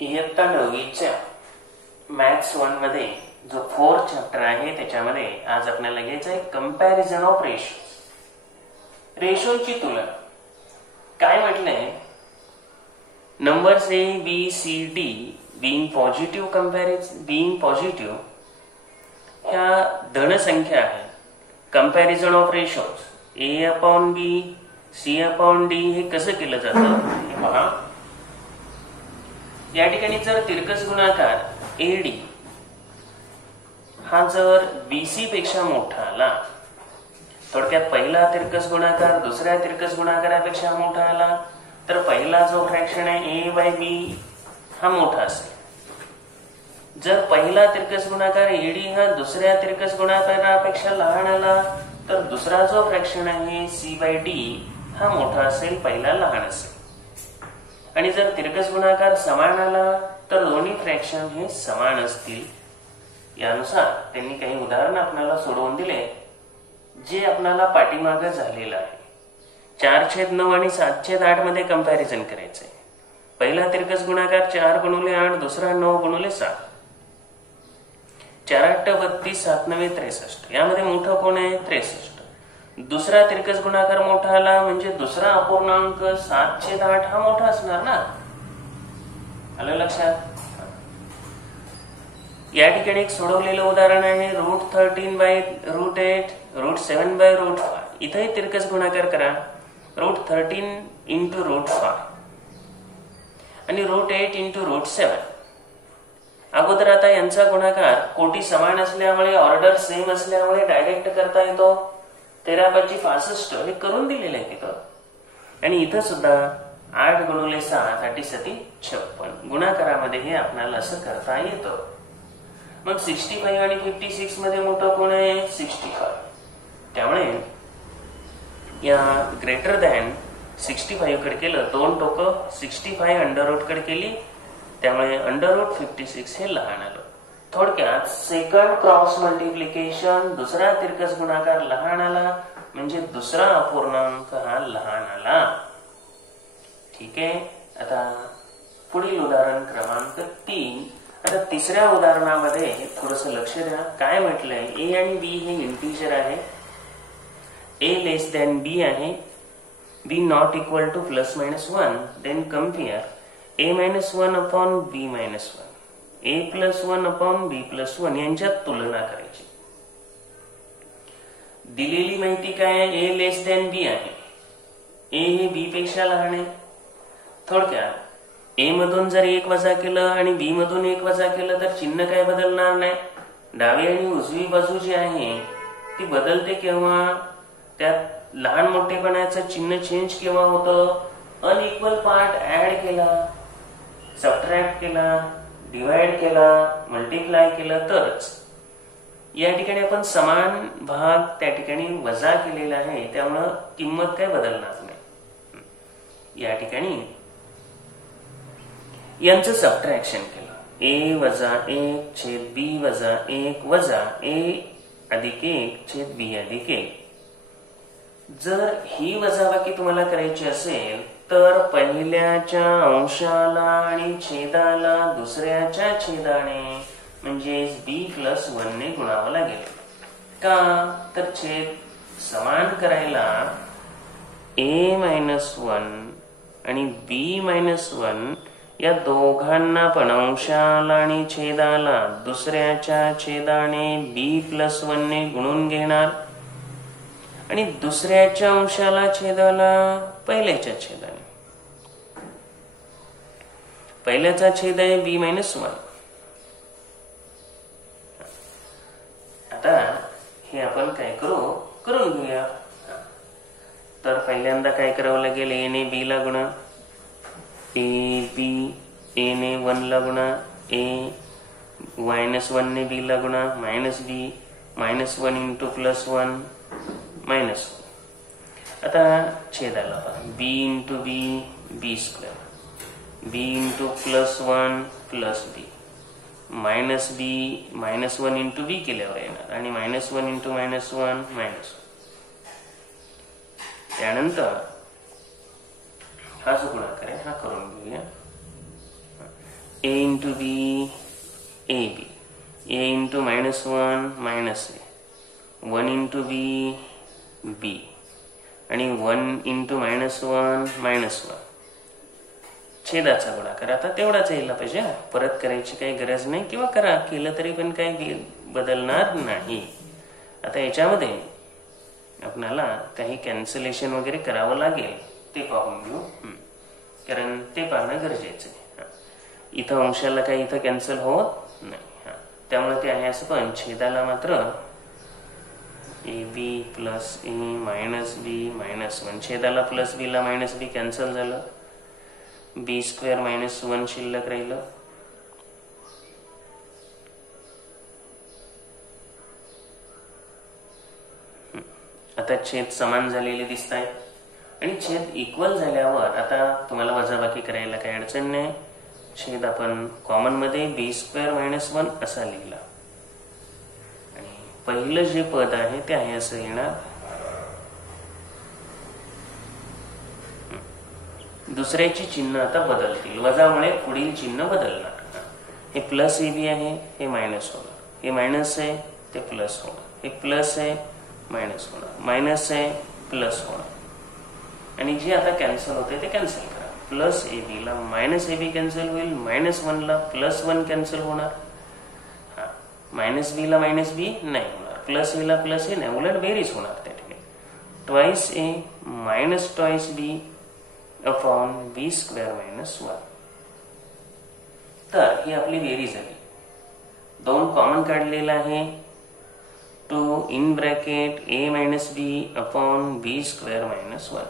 इयत्ता 9च्या मॅथ्स 1 मध्ये जो 4 चॅप्टर आहे त्याच्यामध्ये आज आपल्याला घ्यायचं आहे कंपॅरिझन ऑफ रेशोज. रेशोची तुलना. काय म्हटलंय? Numbers A B C D being positive ह्या धन संख्या आहे. Comparison of ratios A upon B C upon D हे कसं केलं जातं हे पहा. या ठिकाणी जर तिरकस गुणाकार एडी हा जर बीसी पेक्षा मोठा आला, थोडक्यात पहिला तिरकस गुणाकार दुसऱ्या तिरकस गुणाकारापेक्षा मोठा आला तर पहिला जो फ्रॅक्शन आहे ए बाय बी हा मोठा असेल. जर पहिला तिरकस गुणाकार एडी हा दुसऱ्या तिरकस गुणाकारापेक्षा लहान आला तर दुसरा जो फ्रॅक्शन आहे सी बाय डी हा मोठा असेल, पहिला लहान असेल. आणि जर तिरकस गुणाकार समान आला तर दोन्ही फ्रॅक्शन हे समान असतील. यानुसार त्यांनी काही उदाहरण आपल्याला सोडवून दिले जे आपल्याला पाठीमागे झालेलं आहे. 4/9 आणि 7/8 मध्ये कंपॅरिझन करायचंय. पहिला तिरकस गुणाकार 4 गुणुले 8, दुसरा 9 गुणुले 7. 4×8 32, 7×9 63. यामध्ये मोठं कोण आहे? 63. दुसरा तिरकस गुणाकार मोठा आला म्हणजे दुसरा अपूर्णांक 7/8 हा मोठा असणार ना. आलं लक्षात? या ठिकाणी एक सोडवलेलं उदाहरण आहे √13/√8, √7/√5. इथेही तिरकस गुणाकार करा. √13 × √5 आणि √8 × √7. अगोदर आता यांचा गुणाकार कोटी समान असल्यामुळे ऑर्डर सेम असल्यामुळे डायरेक्ट करता येतो. 13×5 65 हे करून दिलेलं आहे तिथं. आणि इथं सुद्धा 8 गुणुले 6 8×7 56. गुणाकारामध्ये हे आपल्याला असं करता येतं. मग 65 आणि 56 मध्ये मोठं कोण आहे? 65. त्यामुळे या ग्रेटर दॅन 65 कडे केलं, दोन टोकं 65 अंडर रूट कडे केली, त्यामुळे अंडर रूट 56 हे लहान आलं. थोडक्यात सेकंड क्रॉस मल्टिप्लिकेशन दुसरा तिरकस गुणाकार लहान आला म्हणजे दुसरा अपूर्णांक हा लहान आला. ठीक आहे. आता पुढील उदाहरण क्रमांक 3. आता तिसऱ्या उदाहरणामध्ये थोडंसं लक्ष द्या. काय म्हटलंय? ए आणि बी हे इंटिजर आहे. ए लेस दॅन बी आहे. B not equal to +-1. Then compare a-1 upon b-1, a+1 upon b+1 यांच्यात तुलना करायची. दिलेली माहिती काय आहे? ए लेस दॅन बी आहे. ए हे बी पेक्षा लहान आहे. थोडक्यात ए मधून जर 1 वजा केलं आणि बी मधून 1 वजा केलं तर चिन्ह काय बदलणार नाही. डावी आणि उजवी बाजू जी आहे ती बदलते केव्हा? त्यात लहान मोठेपणाचं चिन्ह चेंज केव्हा होतं? अनइक्वल पार्ट ऍड केला, सबट्रॅक्ट केला, डिवाइड केला, मल्टिप्लाय केलं तरच. या ठिकाणी आपण समान भाग त्या ठिकाणी वजा केलेला आहे, त्यामुळं किंमत काय बदलणार नाही. या ठिकाणी यांचं सबट्रॅक्शन केलं. a - 1 छेद b - 1 वजा a अधिक 1 छेद b अधिक 1. जर ही वजाबाकी तुम्हाला करायची असेल तर पहिल्याच्या अंशाला आणि छेदाला दुसऱ्याच्या छेदाने म्हणजे b+1 ने गुणावं लागेल. का? तर छेद समान करायला a-1 आणि b-1 या दोघांना पण अंशाला आणि छेदाला दुसऱ्याच्या छेदाने b+1 ने गुणून घेणार आणि दुसऱ्याच्या अंशाला छेदाला पहिल्याच्या छेदाने. पहिल्याचा छेद आहे b-1. आता हे आपण काय करून घेऊया. तर पहिल्यांदा काय करावं लागेल? a ने b ला गुणा, a ने 1 ला गुणा, -1 ने b ला गुणा, -b, -1 × +1 -1. आता छेदाला पहा. b × b b², b × +1 +b, -b -1 × b केल्यावर येणार आणि -1 × -1 -1. त्यानंतर हा जो गुणाकार आहे हा करून घेऊया. a into b ab, a into -1 minus a, 1 into b b आणि 1 into -1 -1 छेदाचा गुणाकार. आता तेवढाच यायला पाहिजे, परत करायची काही गरज नाही, किंवा करा, केलं तरी पण काही बदलणार नाही. आता याच्यामध्ये आपल्याला काही कॅन्सलेशन वगैरे करावं लागेल, ते पाहून घेऊ, कारण ते पाहणं गरजेचं आहे. इथं अंशाला काही इथं कॅन्सल होत नाही, त्यामुळे ते आहे असं. पण छेदाला मात्र ab plus a minus b -1, छेदाला प्लस b ला मायनस b कॅन्सल झालं, b स्क्वेअर -1 शिल्लक राहिलं. आता छेद समान झालेले दिसत आहेत आणि छेद इक्वल झाल्यावर आता तुम्हाला वजाबाकी करायला काही अडचण नाही. छेद आपण कॉमन मध्ये b स्क्वेअर -1 असा लिहिला आणि पहिलं जे पद आहे ते आहे असं येणार. दुसऱ्याची चिन्ह आता बदलतील, वजामुळे पुढील चिन्ह बदलणार. हे प्लस ab आहे, हे मायनस होणार, हे मायनस आहे ते प्लस होणार, हे प्लस आहे मायनस होणार, मायनस आहे प्लस होणार, आणि जे आता कॅन्सल होते ते कॅन्सल करा. प्लस ab ला मायनस ab कॅन्सल होईल, -1 ला +1 कॅन्सल होणार, -b ला -b नाही होणार, प्लस a ला प्लस a नाही, उलट बेरीज होणार त्या ठिकाणी. Twice a minus twice b upon b square -1. तर ही आपली बेरीज झाली. 2 कॉमन काढलेला आहे, 2 in bracket a -b upon b square -1.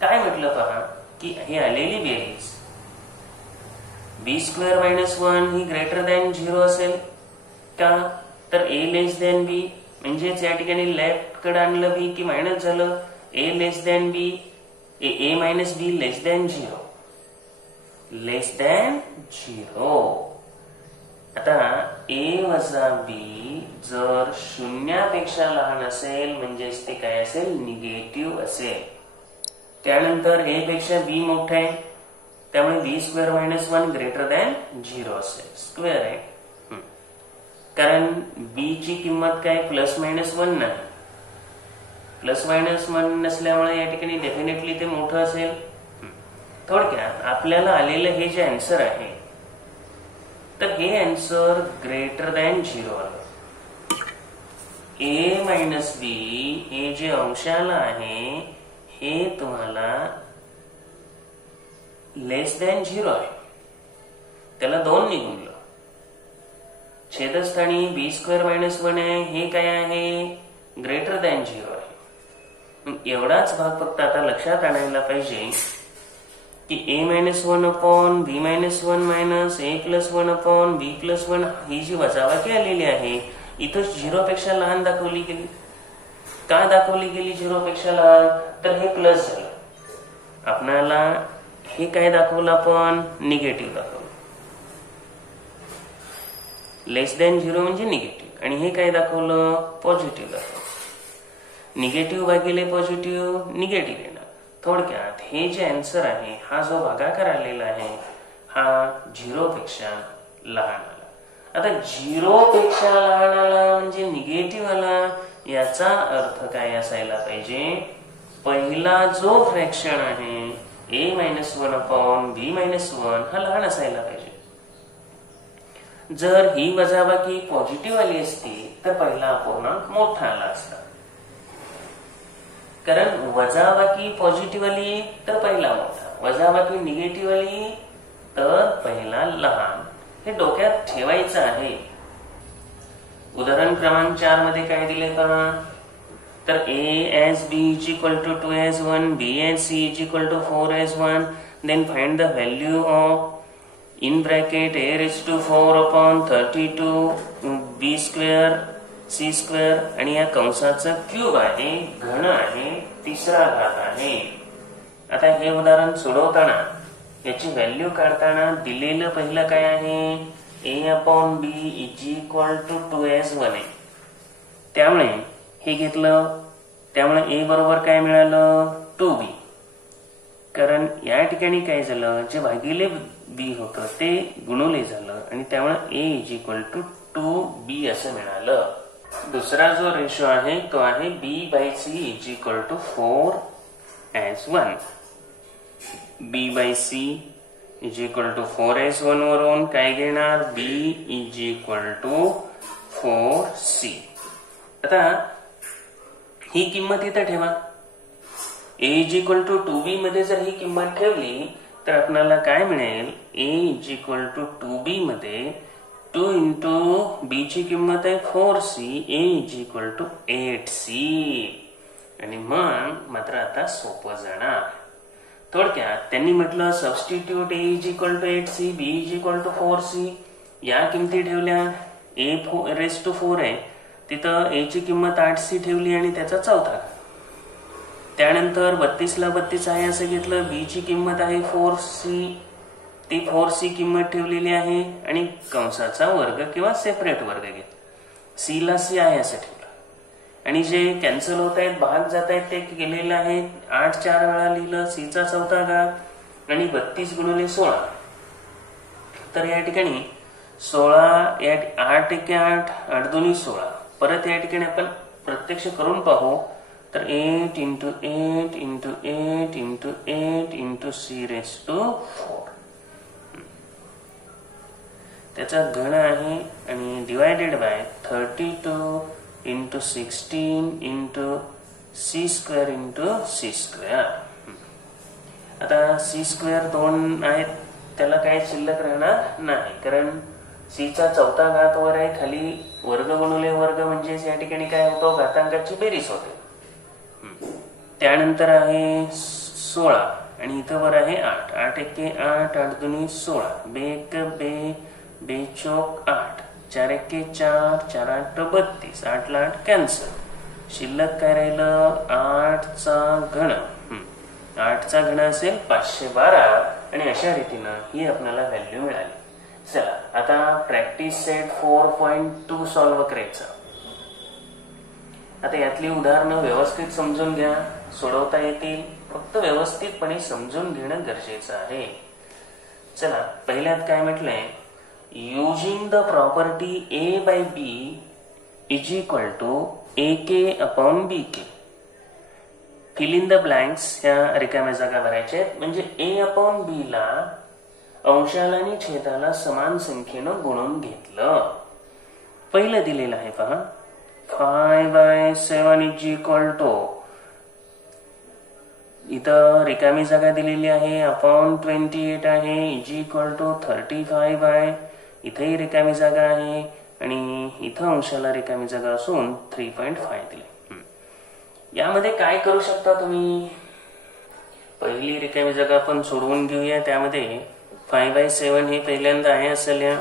काय म्हटलं पहा की ही आलेली बेरीज b स्क्वेअर -1 ही ग्रेटर दॅन 0 असेल का? तर a लेस दॅन b, म्हणजेच या ठिकाणी लेफ्ट कडे आणलं b की मायनस झालं, a less than b, a minus b less than 0, less than 0. आता a वजा b जर शून्यापेक्षा लहान असेल म्हणजेच ते काय असेल, निगेटिव्ह असेल. त्यानंतर a पेक्षा b मोठा आहे, त्यामुळे b स्क्वेअर -1 ग्रेटर दॅन 0 असेल, स्क्वेअर आहे. कारण b ची किंमत काय +-1 नाही, +-1 नसल्यामुळे या ठिकाणी डेफिनेटली ते मोठं असेल. थोडक्यात आपल्याला आलेलं हे जे आन्सर आहे, तर हे आन्सर ग्रेटर दॅन 0 आलं. a - b हे जे अंशाला आहे हे तुम्हाला लेस दॅन 0 आहे, त्याला 2 निघून. छेदस्थानी b स्क्वेअर -1 आहे, हे काय आहे, ग्रेटर दॅन 0 आहे. एवढाच भाग फक्त आता लक्षात आणायला पाहिजे की a -1 upon b -1 minus a +1 upon b +1 ही जी वजाबाकी आलेली आहे इथं 0 पेक्षा लहान दाखवली गेली. का दाखवली गेली 0 पेक्षा लहान? तर हे प्लस झालं, आपल्याला हे काय दाखवलं आपण, निगेटिव्ह दाखवलं. लेस दॅन 0 म्हणजे निगेटिव्ह, आणि हे काय दाखवलं, पॉझिटिव्ह दाखवलं. निगेटिव्ह भागिले पॉझिटिव्ह निगेटिव्ह येणार. थोडक्यात हे जे आन्सर आहे, हा जो भागाकार आलेला आहे हा 0 पेक्षा लहान आला. आता 0 पेक्षा लहान आला म्हणजे निगेटिव्ह आला, याचा अर्थ काय असायला पाहिजे, पहिला जो फ्रॅक्शन आहे a -1 अपॉन b -1 हा लहान असायला पाहिजे. जर ही वजाबाकी पॉझिटिव्ह आली असती तर पहिला अपूर्णांक मोठा आला असता. कारण वजाबाकी पॉझिटिव्ह आली तर पहिला मोठा, वजाबाकी निगेटिव्ह आली तर पहिला लहान. हे डोक्यात ठेवायचं आहे. उदाहरण क्रमांक 4 मध्ये काय दिले पहा, तर a as b is equal to 2 as 1, b as c is equal to 4 as 1, then find the value of in bracket a raised to 4 upon 32 b square c square, आणि या कंसाचं क्यूब आहे, घन आहे, तिसरा घात आहे. आता हे उदाहरण सोडवताना याची व्हॅल्यू काढताना दिलेलं पहिलं काय आहे, a upon b is equal to 2s1 आहे. त्यामुळे हे घेतलं, त्यामुळे a बरोबर काय मिळालं, 2b. कारण या ठिकाणी काय झालं, जे भागिले बी होतं ते गुणवले झालं आणि त्यामुळे a is equal to 2b असं मिळालं. दुसरा जो रेशो आहे तो आहे b/c is equal to 4:1. b/c is equal to 4:1 वरून काय घेणार, b is equal to 4c. आता ही किंमत इथं ठेवा. a is equal to 2b मध्ये जर ही किंमत ठेवली तर आपल्याला काय मिळेल, a is equal to 2b मध्ये 2 इंटू b ची किंमत आहे 4c, a is equal to 8c. आणि मग मात्र आता सोपं जाणार. थोडक्यात त्यांनी म्हटलं substitute a is equal to 8c, b is equal to 4c. या किमती ठेवल्या, a रेस टू 4 आहे, तिथं a ची किंमत 8c ठेवली आणि त्याचा चौथा. त्यानंतर 32 ला 32 आहे असं घेतलं, b ची किंमत आहे 4c, ती 4c किंमत ठेवलेली आहे आणि कंसाचा वर्ग किंवा सेपरेट वर्ग घेतला. c ला c आहे असं ठेवलं आणि जे कॅन्सल होत आहेत, भाग जात आहेत ते केलेलं आहे. 8 4 वेळा लिहिलं, c चा चौथा घात आणि 32 गुणिले 16. तर या ठिकाणी 16, 8 एके 8, 8 दोन्ही 16. परत या ठिकाणी आपण प्रत्यक्ष करून पाहू तर 8 into 8 into 8 into 8 into c raise to 4 त्याचा घन आहे आणि divided by 32 into 16 into c square into c square. आता c स्क्वेअर 2 आहेत, त्याला काय शिल्लक राहणार नाही कारण c चा चौथा घात वर आहे, खाली वर्ग गुणिले वर्ग म्हणजे या ठिकाणी काय होतो, घातांकाची बेरीज होते. त्यानंतर आहे 16 आणि इथं वर आहे 8, 8 एके 8, 8 दोन्ही 16, बेक बे, बेचोक 8, 4 एके 4, 4 8 32, 8 ला 8 कॅन्सल. शिल्लक काय राहिलं, 8 चा घन. 8 चा घन असेल 512 आणि अशा रीतीनं ही आपल्याला व्हॅल्यू मिळाली. चला आता प्रॅक्टिस सेट 4.2 सॉल्व्ह करायचं. आता यातली उदाहरणं व्यवस्थित समजून घ्या, सोडवता येतील, फक्त व्यवस्थितपणे समजून घेणं गरजेचं आहे. चला पहिल्यात काय म्हटलंय, using the property a by b is equal to ak upon bk. Fill in the blanks ह्या रिकाम्या जागा भरायच्या आहेत. म्हणजे a अपॉन b ला अंशाला आणि छेदाला समान संख्येनं गुणून घेतलं. पहिलं दिलेलं आहे पहा, 5/7 इज इक्वल टू, इथं रिकामी जागा दिलेली आहे अपॉन 28 आहे, इज इक्वल टू 35 आहे. इथेही रिकामी जागा आहे आणि इथं अंशाला रिकामी जागा असून 3.5 दिले. यामध्ये काय करू शकता तुम्ही, पहिली रिकामी जागा आपण सोडवून घेऊया. त्यामध्ये 5/7 हे पहिल्यांदा आहे असं लिहा.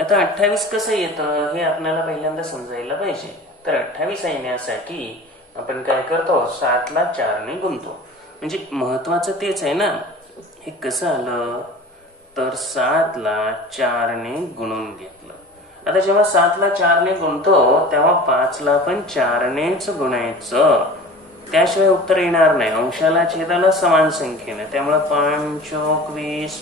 आता 28 कसं येतं हे आपल्याला पहिल्यांदा समजायला पाहिजे. तर 28 येण्यासाठी आपण काय करतो, 7 ला 4 ने गुणतो. म्हणजे महत्वाचं तेच आहे ना. हे कसं आलं तर 7 ला 4 ने गुणून घेतलं. आता जेव्हा 7 ला 4 ने गुणतो तेव्हा 5 ला पण 4 नेच गुणायचं, त्याशिवाय उत्तर येणार नाही. अंशाला छेदाला समान संख्येने, त्यामुळे 5 चोक 20,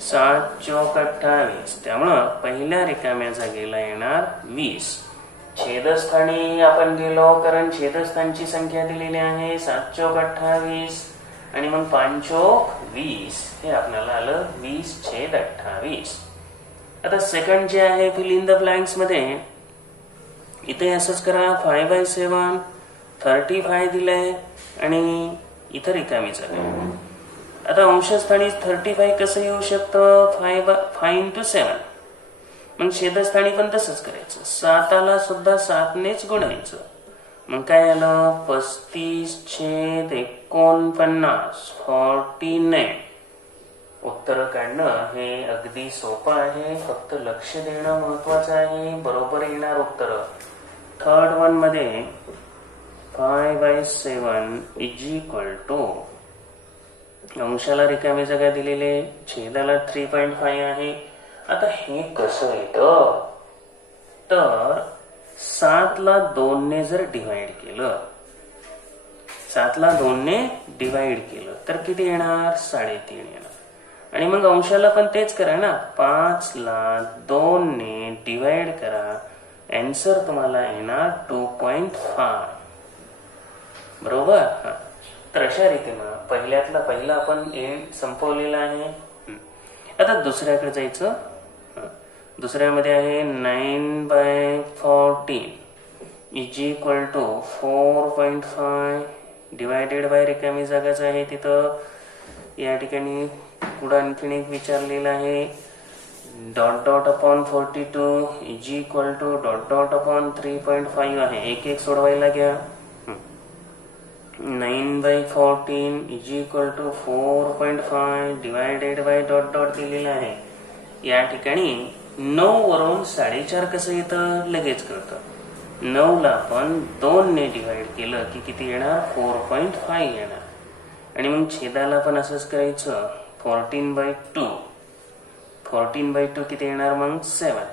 7 चोक 28, त्यामुळं पहिल्या रिकाम्या जागेला येणार 20. छेदस्थानी आपण गेलो कारण छेदस्थानची संख्या दिलेली आहे 7 चोक 28 आणि मग 5 चोक 20, हे आपल्याला आलं 20/28. आता सेकंड जे आहे फिल इन द ब्लँक्स मध्ये, इथे असंच करा. 5/7 35 दिलंय आणि इथं रिकामी जागा. आता अंशस्थानी 35 कसं येऊ शकतं, 5 इंटू 7. मग छेदस्थानी पण तसंच करायचं, 7 सुद्धा 7 नेच गुणायचं. मग काय आलं, 35/49, 49. उत्तर काढणं हे अगदी सोपं आहे, फक्त लक्ष देणं महत्वाचं आहे. बरोबर येणार उत्तर. थर्ड वन मध्ये 5/7 इज इक्वल टू, अंशाला रिकामी जागा दिलेले, छेदाला 3.5 आहे. आता हे कसं येतं, तर 7 ला 2 ने जर डिवाइड केलं 7 ला 2 ने डिवाइड केलं तर किती येणार 3.5 येणार आणि मग अंशाला पण तेच करा ना 5 ला 2 ने डिवाइड करा आन्सर तुम्हाला येणार 2.5 बरोबर. तर अशा रीतीने पहिल्यातला पहिला आपण एंड संपवलेला आहे. आता दुसऱ्याकडे जायचं. दुसऱ्यामध्ये आहे 9/14 is equal to 4.5 divided by रिकामी जागाच आहे तिथं. या ठिकाणी पुढे आणखीन एक विचारलेलं आहे dot dot upon 42 is equal to dot dot upon 3.5 आहे. एक एक सोडवायला घ्या. 9/14 is equal to 4.5 divided by dot dot दिलेला आहे. या ठिकाणी 9 वरून 4.5 कसं येतं लगेच कळतं. 9 ला आपण 2 ने डिवाइड केलं की किती येणार 4.5 येणार आणि मग छेदाला पण असंच करायचं 14/2 14/2 किती येणार मग 7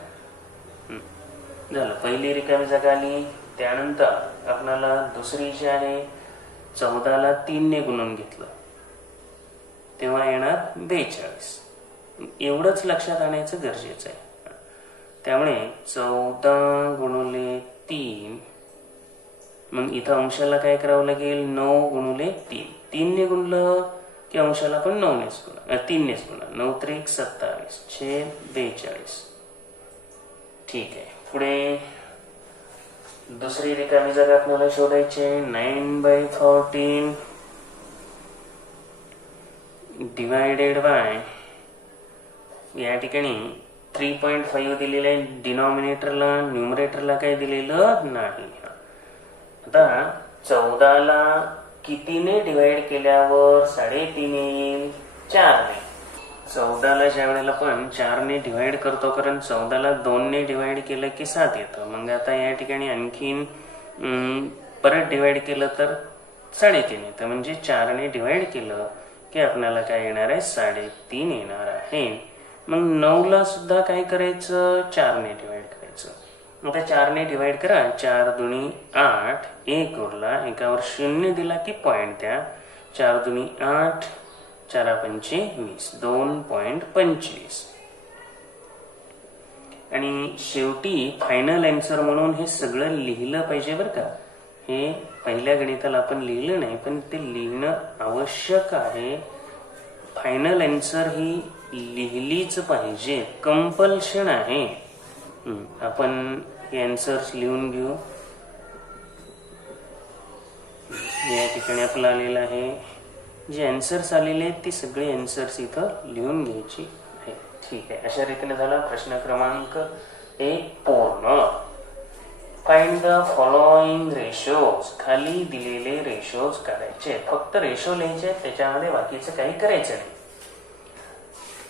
झालं. पहिली रिकामी जागा आली. त्यानंतर आपल्याला दुसरी जी आहे 14 ला 3 ने गुणून घेतलं तेव्हा येणार 42. एवढंच लक्षात आणायचं गरजेचं आहे. त्यामुळे 14 गुणुले 3 मग इथं अंशाला काय करावं लागेल 9 गुणुले 3. 3 ने गुणलं की अंशाला पण 9 नेच गुणा 3 नेच गुणा 9 त्रिक 27 छेद 42. ठीक आहे. पुढे दुसरी रिकामी जागा आपल्याला शोधायची 9/14 डिवायडेड बाय या ठिकाणी 3.5 दिलेलं आहे डिनॉमिनेटरला. न्यूमरेटरला काय दिलेलं नाही. आता 14 ला कितीने डिवाइड केल्यावर 3.5 येईल 4 ने. 14 ला ज्या वेळेला पण 4 ने डिवाइड करतो कारण 14 ला 2 ने डिवाइड केलं की 7 येतं. मग आता या ठिकाणी आणखीन परत डिवाइड केलं तर 3.5 येतं. म्हणजे 4 ने डिवाइड केलं की आपल्याला काय येणार आहे 3.5 येणार आहे. मग 9 ला सुद्धा काय करायचं 4 ने डिवाइड करायचं. आता 4 ने डिवाइड करा 4 दुनी 8 एक उरला एकावर 0 दिला की पॉइंट द्या. 4 दुनी 8 4 पंचे 20 2.25 आणि शेवटी फायनल आन्सर म्हणून हे सगळं लिहिलं पाहिजे बरं का. हे पहिल्या गणिताला आपण लिहिलं नाही पण ते लिहिणं आवश्यक आहे. फायनल आन्सर ही लिहिलीच पाहिजे कंपल्शन आहे. आपण हे आन्सर्स लिहून घेऊ. या ठिकाणी आपलं आलेलं आहे जे आन्सर्स आलेले आहेत ती सगळे आन्सर्स इथं लिहून घ्यायची आहे. ठीक आहे. अशा रीतीने झाला प्रश्न क्रमांक 1 पूर्ण. Find the following ratios. खाली दिलेले रेशोज काढायचे. फक्त रेशो लिहायचे त्याच्यामध्ये बाकीचं काही करायचं नाही.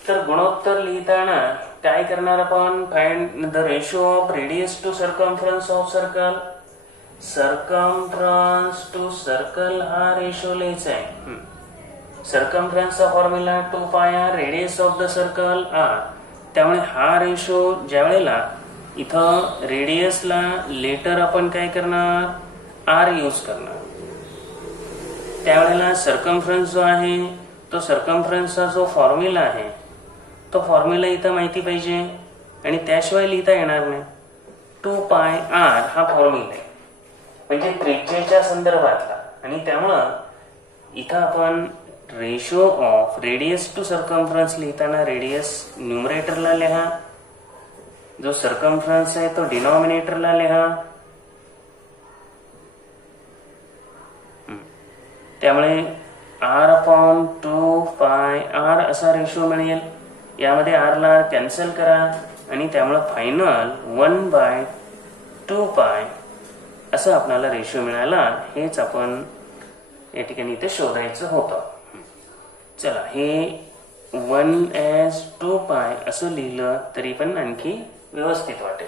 तर गुणोत्तर लिहिताना काय करणार आपण find the ratio of radius to circumference of circle. Circumference to circle हा रेशो लिहायचा आहे. सर्कम्फरन्सचा formula 2πr radius of the circle r. त्यामुळे हा रेशो ज्या वेळेला इथं रेडियसला लेटर आपण काय करणार r यूज करणार त्यावेळेला सर्कम्फरन्स जो आहे तो सर्कम्फरन्सचा जो फॉर्म्युला आहे तो फॉर्म्युला इथं माहिती पाहिजे आणि त्याशिवाय लिहिता येणार नाही. 2πr हा फॉर्म्युला आहे म्हणजे त्रिज्येच्या संदर्भातला आणि त्यामुळं इथं आपण ratio of radius to circumference लिहिताना रेडियस न्यूमरेटरला लिहा. जो सर्कम्फरन्स आहे तो डिनॉमिनेटरला लिहा. त्यामुळे r/2πr असा रेशो मिळेल. यामध्ये r ला कॅन्सल करा आणि त्यामुळे फायनल 1/2π असं आपल्याला रेशो मिळाला. हेच आपण या ठिकाणी इथे शोधायचं होतं. चला हे 1/2π असं लिहिलं तरी पण आणखी व्यवस्थित वाटेल.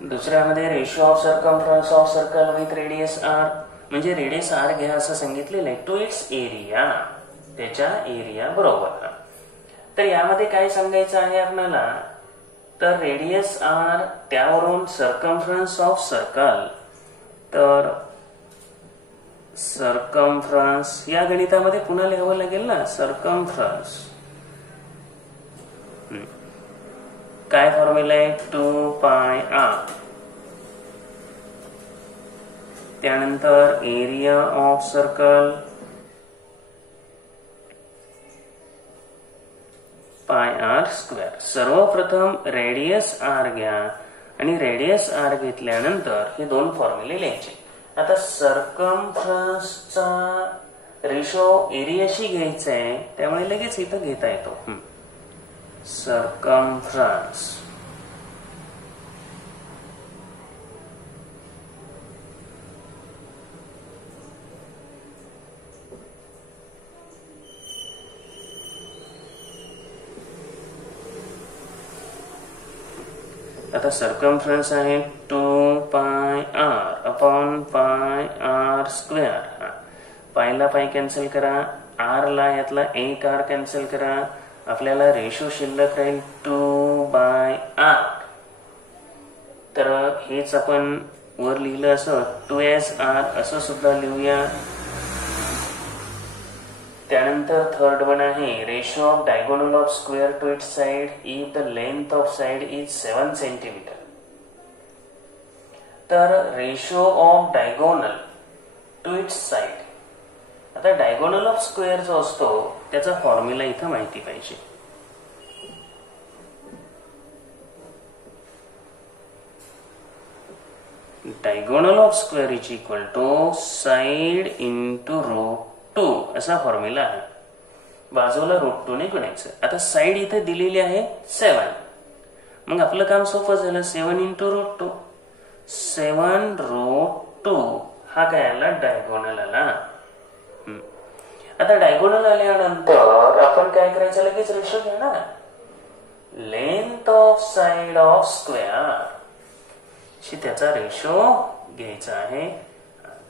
दुसऱ्यामध्ये ratio of circumference of circle with radius r म्हणजे रेडियस r घ्या असं सांगितलेलं आहे टू इट्स एरिया त्याच्या एरिया बरोबर. तर यामध्ये काय सांगायचं आहे आपल्याला तर रेडियस r त्यावरून सर्कम्फरन्स ऑफ सर्कल तर सर्कमफ्रन्स या गणितामध्ये पुन्हा लिहावं लागेल ना, सर्कमफ्रन्स. काय फॉर्म्युला आहे, 2πr. त्यानंतर एरिया ऑफ सर्कल πr². सर्वप्रथम रेडियस r घ्या आणि रेडियस r घेतल्यानंतर हे दोन फॉर्म्युले लिहायचे. आता सर्कमफ्रन्सचा रेशो एरियाशी घ्यायचा आहे, त्यामुळे लगेच इथं घेता येतो. सर्कमफ्रन्स आता सर्कमफ्रन्स आहे 2πr अपॉन πr². पायला पाय कॅन्सल करा, r ला यातला एक r कॅन्सल करा, आपल्याला रेशो शिल्लक राहील 2/r. तर हेच आपण वर लिहिलं असं 2s/r असं सुद्धा लिहूया. त्यानंतर थर्ड वन आहे ratio of diagonal of square to its side if the length of side is 7 centimetre. तर ratio of diagonal to its side, आता डायगोनल ऑफ स्क्वेअर जो असतो त्याचा फॉर्म्युला इथं माहिती पाहिजे. Diagonal of square is equal to side into √2 असा formula आहे. बाजूला √2 ने गुणायचं. आता साइड इथे दिलेली आहे 7, मग आपलं काम सोपं झालं. 7 इंटू √2, 7√2 हा काय आला, डायगोनल आला. आता डायगोनल आल्यानंतर आपण काय करायचं, लगेच रेशो घेणार. Length of side of square शी त्याचा रेशो घ्यायचा आहे.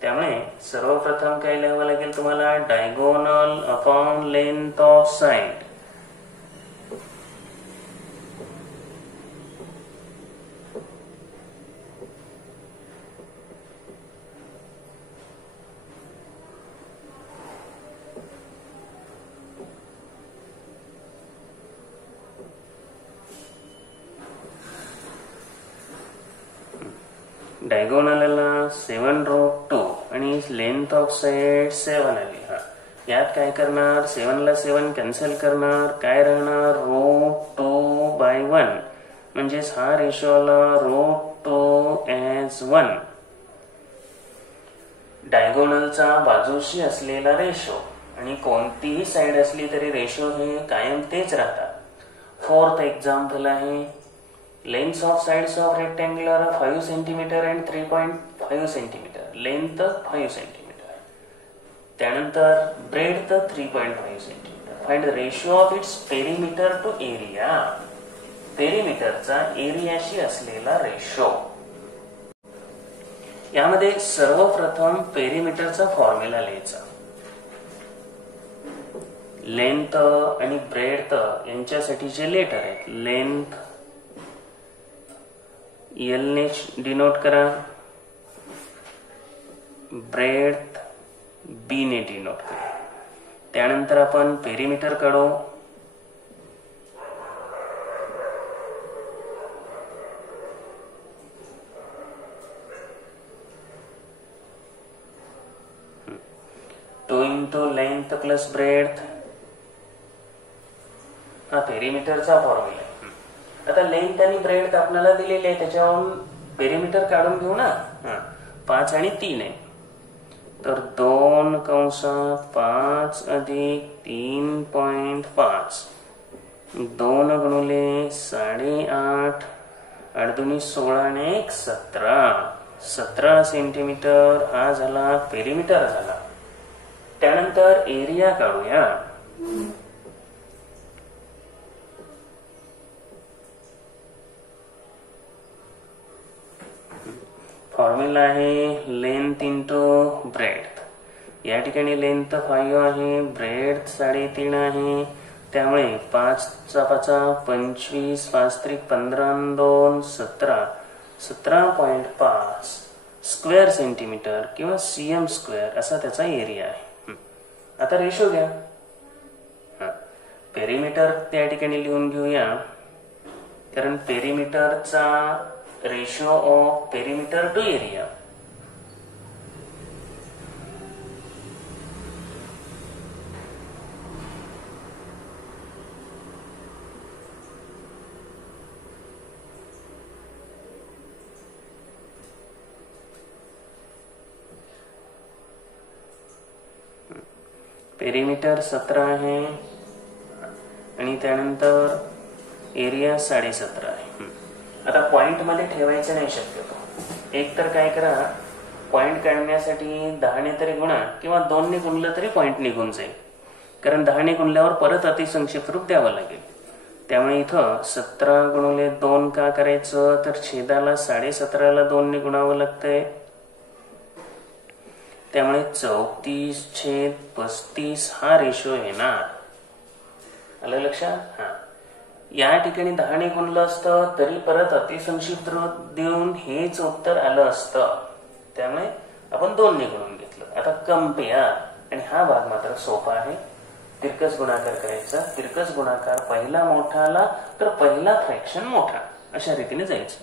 त्यामुळे सर्वप्रथम काय लिहावं लागेल तुम्हाला, diagonal upon length of side. Diagonal आला 7√2 आणि लेंथ ऑफ साइड 7 आली. यात काय करणार, 7 ला 7 कॅन्सल करणार, काय राहणार √2/1, म्हणजेच हा रेशो आला √2s1. डायगोनलचा बाजूशी असलेला रेशो, आणि कोणतीही साइड असली तरी रेशो हे कायम तेच राहतात. फोर्थ एक्झाम्पल आहे length of sides of rectangular 5 centimetre and 3.5 centimetre. Length 5 centimetre, त्यानंतर breadth 3.5 centimetre. Find the ratio of its perimeter to area. पेरिमीटरचा एरियाशी असलेला रेशो. यामध्ये सर्वप्रथम पेरिमीटरचा फॉर्म्युला लिहायचा. लेंथ आणि ब्रेड्थ यांच्यासाठीचे लेटर आहेत. लेंथ एल ने डिनोट करा, ब्रेड्थ बी ने डिनोट करा. त्यानंतर आपण पेरिमीटर काढू. Two into length plus breadth हा पेरिमीटरचा फॉर्म्युला. आता लेंथ आणि ब्रेड्थ आपल्याला दिलेले आहे, त्याच्यावरून पेरिमीटर काढून घेऊ ना. 5 आणि 3 आहे, तर 2 कंसात 5 अधिक 3.5, 2 गुणिले 8.5, 8 दुनी 16 आणि 1 17 सेंटीमीटर हा झाला पेरिमीटर झाला. त्यानंतर एरिया काढूया. फॉर्म्युला आहे लेंथ इंटू ब्रेड्थ. या ठिकाणी लेंथ 5 आहे, ब्रेड्थ 3.5 आहे, त्यामुळे 5 × 5 25, 5 × 3 15, 2 17, 17.5 स्क्वेअर सेंटीमीटर किंवा cm स्क्वेअर असा त्याचा एरिया आहे. आता रेशो घ्या. पेरिमीटर त्या ठिकाणी लिहून घेऊया, कारण पेरिमीटरचा ratio of perimeter to area. Perimeter 17 आहे आणि त्यानंतर एरिया 17.5 आहे. आता पॉइंट मध्ये ठेवायचं नाही शक्यतो. एक तर काय करा, पॉइंट काढण्यासाठी 10 ने तरी गुणा किंवा 2 ने गुणलं तरी पॉइंट निघून जाईल, कारण 10 ने गुणल्यावर परत अतिसंक्षिप्त रूप द्यावं लागेल. त्यामुळे इथं 17 गुणिले 2 का करायचं, तर छेदाला 17.5 ला 2 ने गुणावं लागतंय. त्यामुळे 34/35 हा रेशो येणार. आलं लक्षात? या ठिकाणी 10 ने गुणलं असतं तरी परत अतिसंक्षिप्त रूप देऊन हेच उत्तर आलं असतं. त्यामुळे आपण 2 ने गुणून घेतलं. आता कंपेअर, आणि हा भाग मात्र सोपा आहे. तिरकस गुणाकार करायचा. तिरकस गुणाकार पहिला मोठा आला तर पहिला फ्रॅक्शन मोठा, अशा रीतीने जायचं.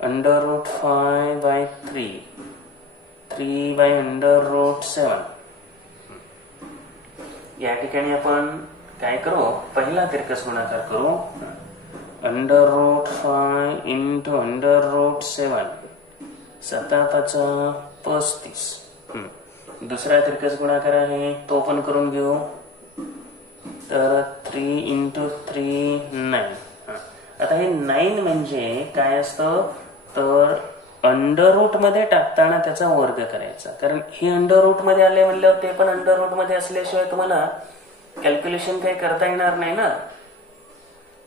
√5/3 3/√7. या ठिकाणी आपण काय करू, पहिला तिरकस गुणाकार करू. √5 × √7 7×5 = 35. दुसरा तिरकस गुणाकार आहे, तो पण करून घेऊ. तर 3 × 3 9. आता हे 9 म्हणजे काय असतं, तर अंडररूट मध्ये टाकताना त्याचा वर्ग करायचा, कारण हे अंडररूट मध्ये आले म्हणल्यावर ते पण अंडररूट मध्ये असल्याशिवाय तुम्हाला कॅल्क्युलेशन काही करता येणार नाही ना.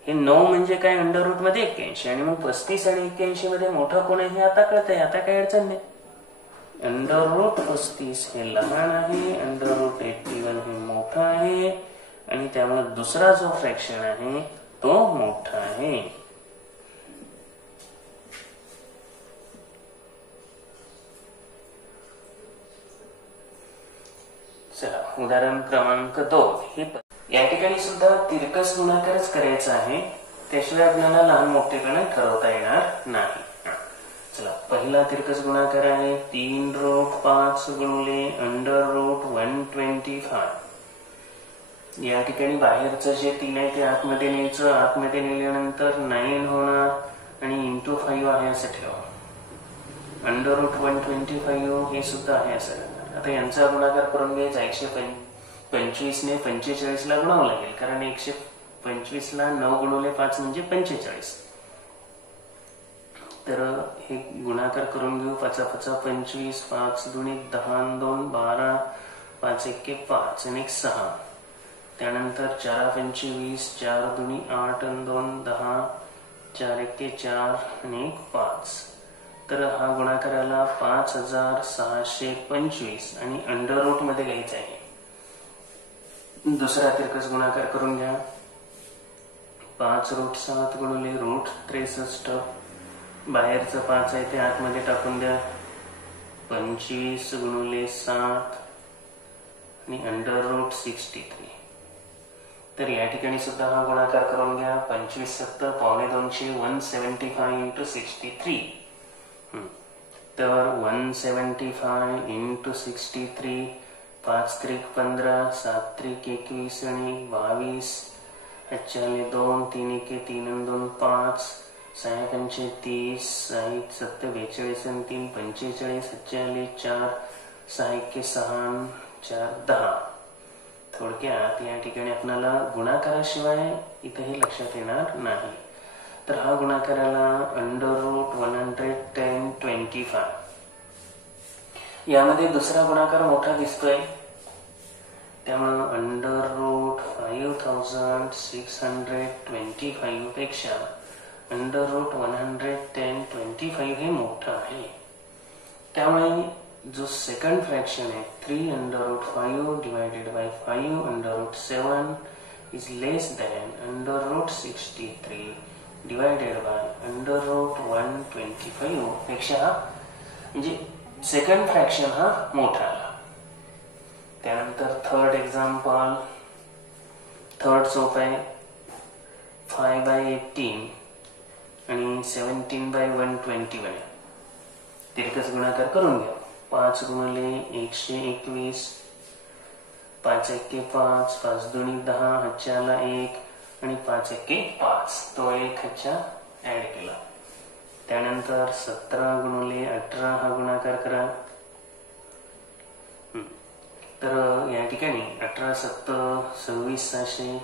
हे 9 म्हणजे काय, अंडररूट मध्ये 81, आणि मग 35 आणि 81 मध्ये मोठं कोण आहे हे आता कळतंय. आता काही अडचण नाही. √35 हे लहान आहे, √81 हे मोठं आहे, आणि त्यामुळे दुसरा जो फ्रॅक्शन आहे तो मोठा आहे. चला, उदाहरण क्रमांक 2. या ठिकाणी सुद्धा तिरकस गुणाकारच करायचा आहे, त्याशिवाय आपल्याला लहान मोठेपणा ठरवता येणार नाही. चला, पहिला तिरकस गुणाकार आहे 3√5 गुणिले √125. या ठिकाणी बाहेरचं जे 3 आहे ते आतमध्ये न्यायचं. आतमध्ये नेल्यानंतर 9 होणार आणि × 5 आहे असं ठेवा. √125 हे सुद्धा आहे असं. आता यांचा गुणाकार करून घ्यायचा. 125 ने 45 ला गुणावं लागेल, कारण 125 ला 9 गुणिले 5 म्हणजे 45. तर हे गुणाकार करून घेऊ. 5 × 5 = 25, 5 × 10 = 2 12, 5 × 1 = 5 आणि 1 = 6. त्यानंतर 4 × 25, 4 × 8 आणि 2 10, 4 × 1 = 4 आणि 1 = 5. तर हा गुणाकार आला 5625 आणि अंडररूट मध्ये घ्यायचा आहे. दुसरा तिरकस गुणाकार करून घ्या. 5√7 गुणिले √63. बाहेरचं 5 आहे ते आतमध्ये टाकून द्या. 25 गुणिले 7 आणि √63. तर या ठिकाणी सुद्धा हा गुणाकार करून घ्या. 25 × 7 = 175 × 63. तर 175 × 63, 5 × 3 = 15, 7 × 3 = 21 आणि 22. 2 3 × 1 = 3 आणि 2 5, 6 × 5 = 30, 6 × 7 = 42 आणि 3 = 45, 4 6 × 1 = 6, 4 10. थोडक्यात या ठिकाणी आपल्याला गुणाकाराशिवाय इथे हे लक्षात येणार नाही. तर हा गुणाकाराला √11025. यामध्ये दुसरा गुणाकार मोठा दिसतोय, त्यामुळे √5625 पेक्षा √11025 हे मोठं आहे. त्यामुळे जो सेकंड फ्रॅक्शन आहे 3√5 / 5 √7 is less than √63 divided by √125 पेक्षा म्हणजे सेकंड फ्रॅक्शन हा मोठा आला. त्यानंतर थर्ड एक्झाम्पल, थर्ड सोपं आहे. 5/18 आणि 17/121 तिरकस गुणाकार करून घ्या. 5 गुणिले 121, 5 एके 5, 5 दुनी 10, हातच्याला 1 आणि 5 एके 5, तो 1 हातच्या ऍड केला. त्यानंतर 17 गुणिले 18 हा गुणाकार करा. तर या ठिकाणी 18 7 26 600,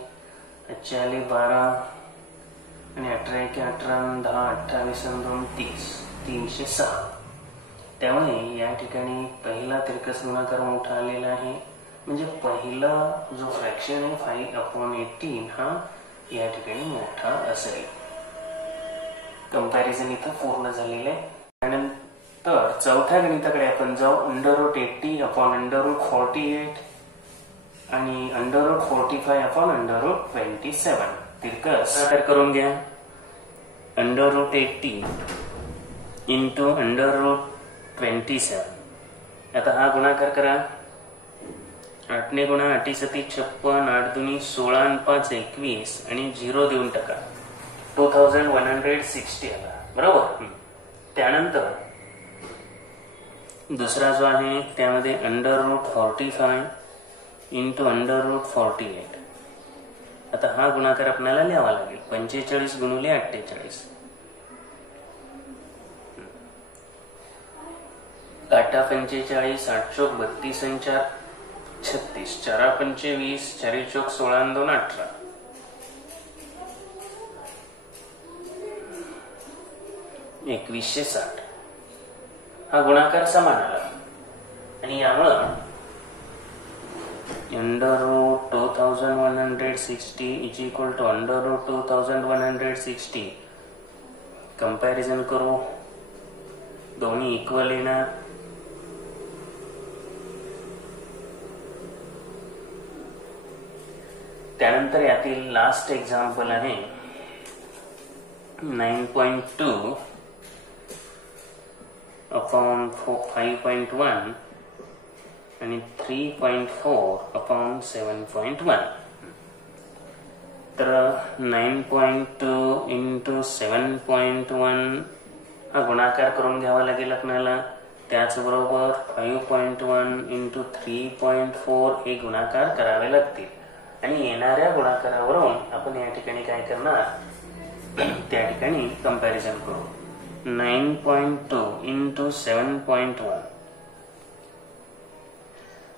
हातच्याले 12 आणि 18 एके 18, 10 28 आणि 2 30, 306. त्यामुळे या ठिकाणी पहिला तिरकस गुणाकार मोठा आलेला आहे. म्हणजे पहिला जो फ्रॅक्शन आहे 5/18 हा या ठिकाणी मोठा असेल. कंपॅरिझन इथं पूर्ण झालेलं आहे. त्यानंतर चौथ्या गणिताकडे आपण जाऊ. √80/√48 आणि √45/√27 तिरकस गुणाकार करून घ्या. √80 इंटू √27. आता हा गुणाकार करा. 8 ने गुणा 8 7 56, 8 दुनी 16 आणि 5 21 आणि 0 देऊन टाका. 2160 आला. बरोबर. त्यानंतर दुसरा जो आहे त्यामध्ये √45 इंटू √48. आता हा गुणाकार आपल्याला लिहावा लागेल. 45 गुणिले 48. 8 45, 8 चौक 32 आणि 4 36, 4 25, 4 चौक 16 आणि 2 18. 2160 हा गुणाकार समान आला. आणि यामुळं √2160 इज इक्वल टू √2160. कंपॅरिझन करू. दोन्ही इक्वल येणार. त्यानंतर यातील लास्ट एक्झाम्पल आहे 9.2 अपॉन 5.1 आणि 3.4 अपॉन 7.1. तर 9.2 इंटू 7.1 हा गुणाकार करून घ्यावा लागेल आपल्याला. त्याचबरोबर 5.1 इंटू 3.4 हे गुणाकार करावे लागतील. आणि येणाऱ्या गुणाकारावरून आपण या ठिकाणी काय करणार, त्या ठिकाणी कंपॅरिझन करू. 9.2 इंटू 7.1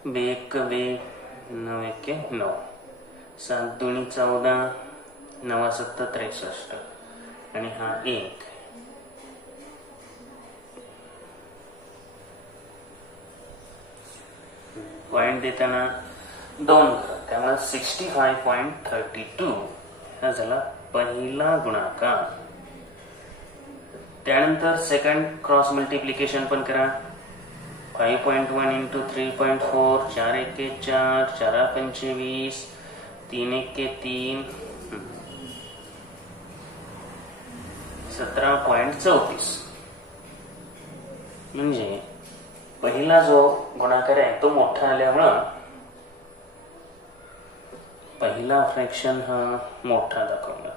बेक 9 एके 9, 7 दुनी 14, 9 7 63 आणि हा 1. पॉइंट देताना 2 त्यामुळे 65.32 हा झाला पहिला गुणाकार. त्यानंतर सेकंड क्रॉस मल्टिप्लिकेशन पण करा. 5.1 इंटू 3.4, 4 एके 4, 4 25, 3 एके 3, 17.34. म्हणजे पहिला जो गुणाकार आहे तो मोठा आल्यामुळं पहिला फ्रॅक्शन हा मोठा दाखवला.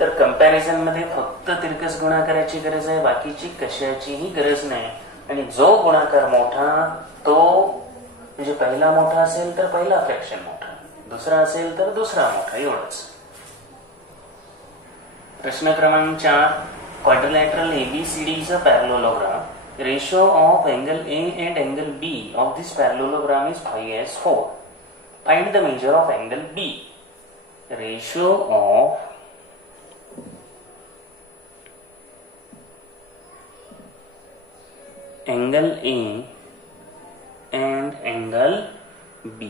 तर कंपॅरिझन मध्ये फक्त तिरकस गुणाकाराची गरज आहे, बाकीची कशाचीही गरज नाही. आणि जो गुणाकार मोठा तो म्हणजे पहिला मोठा असेल तर पहिला फ्रॅक्शन मोठा, दुसरा असेल तर दुसरा मोठा, एवढंच. प्रश्न क्रमांक 4. Quadrilateral ABCD is a parallelogram. Ratio of angle A and angle B of this parallelogram is 5:4. Find the measure of angle B. Ratio of angle A and angle B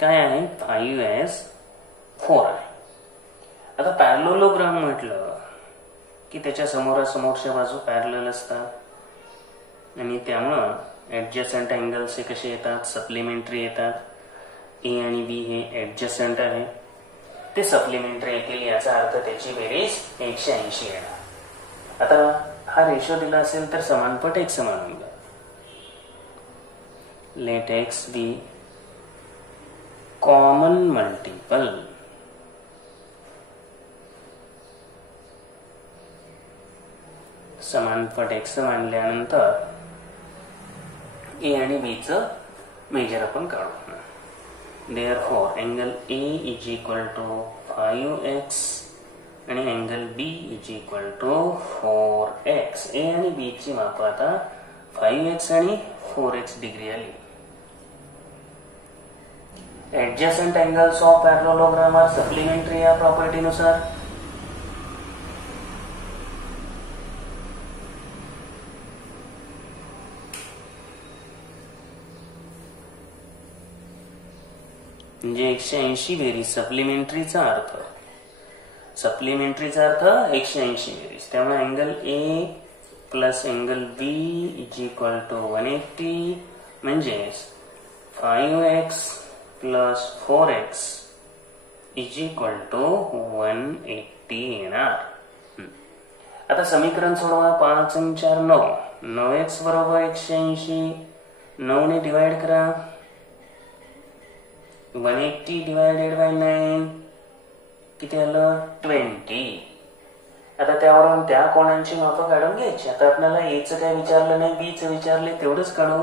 काय आहे? 5:4 आहे. आता पॅरलोलोग्राम म्हटलं की त्याच्या समोरासमोरच्या बाजू पॅरलल असतात. आणि त्यामुळं ॲडजसंट अँगल्स हे कसे येतात, सप्लिमेंटरी येतात. ए आणि बी हे ॲडजसंट आहे, ते सप्लिमेंटरी येतील, याचा अर्थ त्याची बेरीज 180 येणार. आता हा रेशो दिला असेल तर समानपट एक समान होईल. Let X be common multiple समानपट एक्स मानल्यानंतर ए आणि बी चं मेजर आपण काढू. Therefore angle A is equal to 5x आणि angle B is equal to 4x. A आणि बी ची माप आता 5x आणि 4x डिग्री आली. Adjacent angles of parallelogram are supplementary या प्रॉपर्टीनुसार. म्हणजे 180 बेरीज सप्लिमेंटरीचा अर्थ 180 बेरीज. त्यामुळे angle A plus angle B is equal to 180 म्हणजे 5x plus 4x is equal to 180 येणार. आता समीकरण सोडवा. 5 आणि 4 9. 9x बरोबर 180. 9 ने डिवाइड करा. 180 डिवायडेड बाय 9 किती आलं, 20. आता त्यावरून त्या कोणांची मापं काढून घ्यायची. आता आपल्याला एचं काय विचारलं नाही, बीचं विचारले, तेवढंच काढू.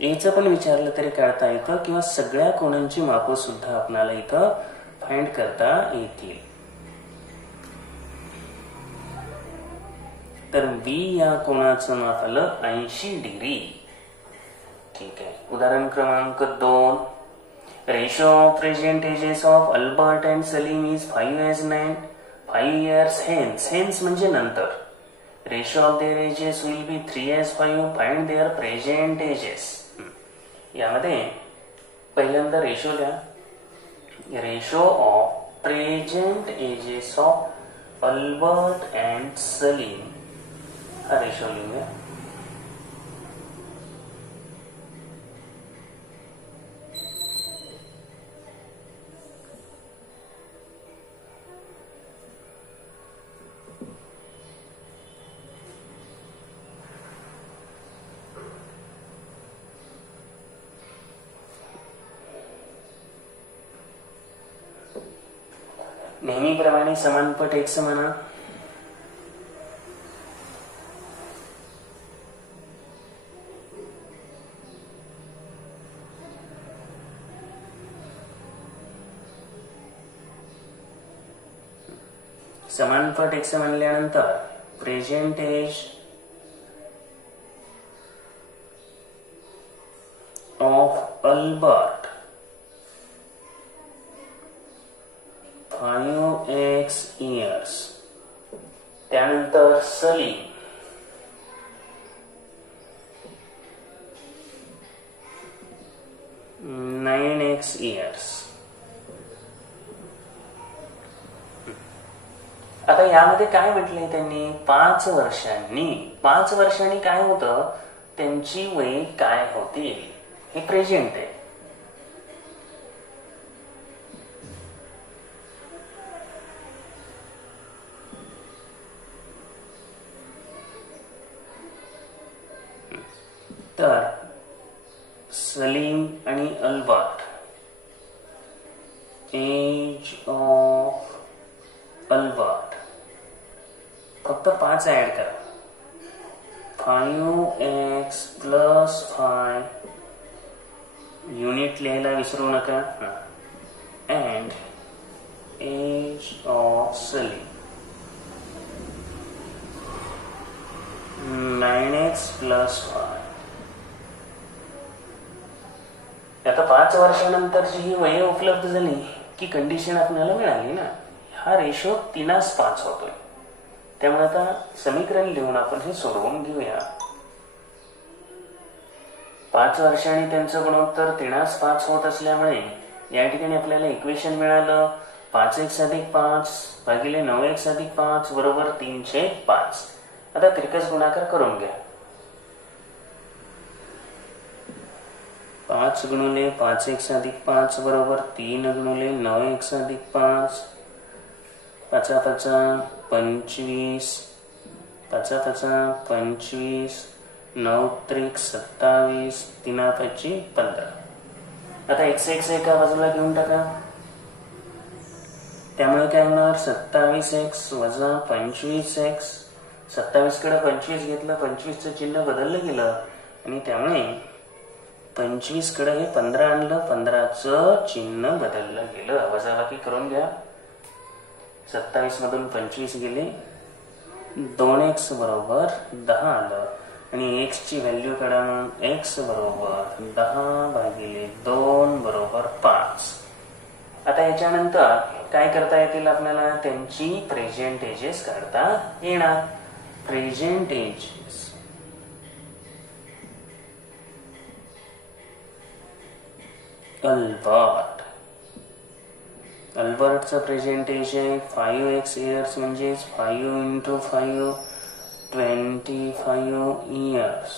एचं पण विचारलं तरी काढता येतं किंवा सगळ्या कोणांची मापं सुद्धा आपल्याला इथं फाइंड करता येतील. तर बी या कोणाचं माप आलं 80 डिग्री. ठीक आहे. उदाहरण क्रमांक 2. Ratio of present ages of Albert and Salim is 5 as 9. 5 years hence. Hence म्हणजे नंतर. Ratio of their ages will be 3 as 5. Find their present ages. यामध्ये पहिल्यांदा रेशो द्या. Ratio of present ages of Albert and Salim हा ratio लिहूया. नेहमीप्रमाणे समानपट एक म्हणा. समानपट एक म्हणल्यानंतर present age of Albert 5x years. त्यानंतर सलीम 9x years. आता यामध्ये काय म्हटलंय त्यांनी, 5 वर्षांनी काय होतं, त्यांची वय काय होती, हे प्रेझेंट आहे. तर सलीम आणि अल्बर्ट एज ऑफ अल्बर्ट फक्त 5 ऍड करा. 5x प्लस 5 युनिट लिहायला विसरू नका. And age of Salim 9x plus 5. आता 5 वर्षानंतरची ही वय उपलब्ध झाली की कंडिशन आपल्याला मिळाली ना. हा रेशो 3:5 होतोय. त्यामुळे आता समीकरण लिहून आपण हे सोडवून घेऊया. 5 वर्षांनी त्यांचं गुणोत्तर 3:5 होत असल्यामुळे या ठिकाणी आपल्याला इक्वेशन मिळालं 5x अधिक 5 भागिले 9x अधिक 5 बरोबर 3/5. आता तिरकस गुणाकार करून घ्या. 5 गुणिले 5x अधिक 5 बरोबर 3 गुणिले 9x अधिक 5, 5 5 25, 5 5 25, 9 त्रिक 27, 3 5 15. आता x एका बाजूला घेऊन टाका, त्यामुळे काय होणार 27x वजा 25x. 27 कडे 25 घेतलं, 25चं चिन्ह बदललं गेलं आणि त्यामुळे 25 कडे हे 15 आणलं, 15चं चिन्ह बदललं गेलं. वजाबाकी करून घ्या. 27 मधून 25 गेले, 2x बरोबर 10 आलं आणि x ची व्हॅल्यू काढा. मग x बरोबर 10 भागिले 2 बरोबर 5. आता याच्यानंतर काय करता येतील आपल्याला, त्यांची प्रेझेंट एजेस काढता येणार. प्रेझेंट एजेस अल्बर्टचं प्रेझेंट एज आहे 5x इयर्स, म्हणजे 5 × 5 25 इयर्स.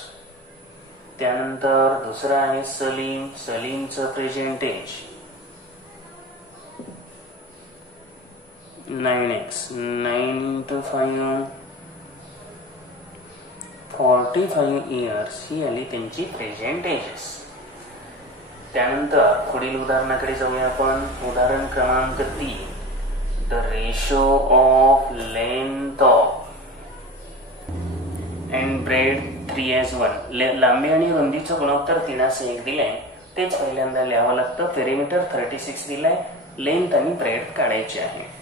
त्यानंतर दुसरा आहे सलीमचं प्रेझेंट एज 9x, 9 × 5 45 इयर्स. ही आली त्यांची प्रेझेंट एजेस. त्यानंतर पुढील उदाहरणाकडे जाऊया आपण. उदाहरण क्रमांक 3. The ratio of length of and bread 3:1. लांबी आणि रुंदीचं गुणोत्तर 3:1 दिलंय. तेच पहिल्यांदा लिहावं लागतं. पेरिमीटर 36 दिलाय, लेंथ आणि ब्रेड काढायचे आहे.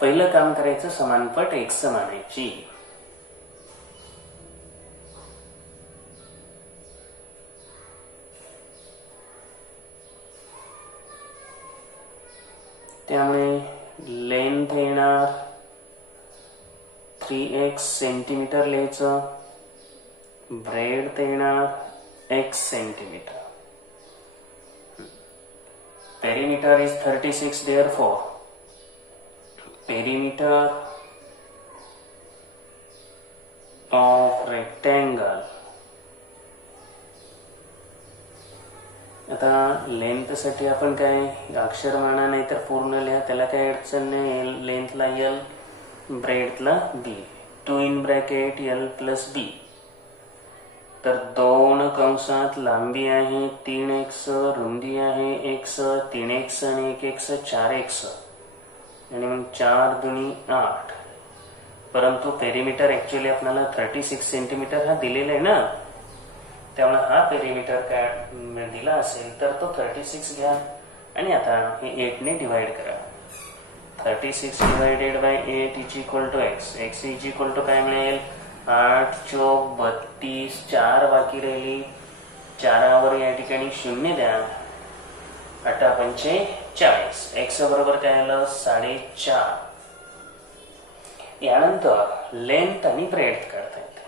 पहिलं काम करायचं, समानपट x मानायची. त्यामुळे लेंथ येणार 3x सेंटीमीटर लिहायचं, ब्रेड येणार x centimetre. Perimeter is 36, therefore perimeter of rectangle. आता लेंथ साठी आपण काय अक्षरमाळा नाही तर पूर्ण लिहा, त्याला काय अडचण नाही. लेंथला L, ब्रेडला B. 2 in bracket L + B. तर 2 कंसात लांबी आहे 3x, रुंदी आहे x, 3x आणि 1x 4x आणि मग 4 दुनी 8. परंतु पेरिमीटर ऍक्च्युअली आपल्याला 36 सेंटीमीटर हा दिलेला आहे ना, त्यामुळे हा पेरिमीटर काय दिला असेल तर तो 36 घ्या आणि आता हे 8 ने डिवाइड करा. 36 / 8 = x. x काय मिळेल, 8 चौक 32, 4 बाकी राहिली, 4वर या ठिकाणी 0 द्या, 8 पंचे 40. x बरोबर काय आलं 4.5. यानंतर लेंथ आणि ब्रेड काढता येते.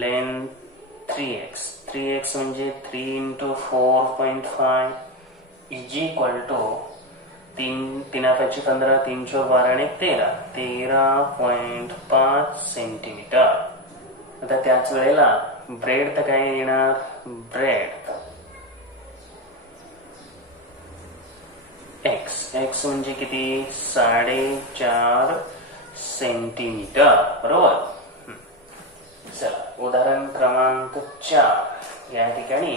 लेंथ 3x, 3x म्हणजे 3 × 4.5 = 3 5 15, 3 चौक 12 आणि 13, 13.5 सेंटीमीटर. आता त्याच वेळेला ब्रेड तर काय येणार, ब्रेड x म्हणजे किती 4.5 सेंटीमीटर. बरोबर. चला उदाहरण क्रमांक 4. या ठिकाणी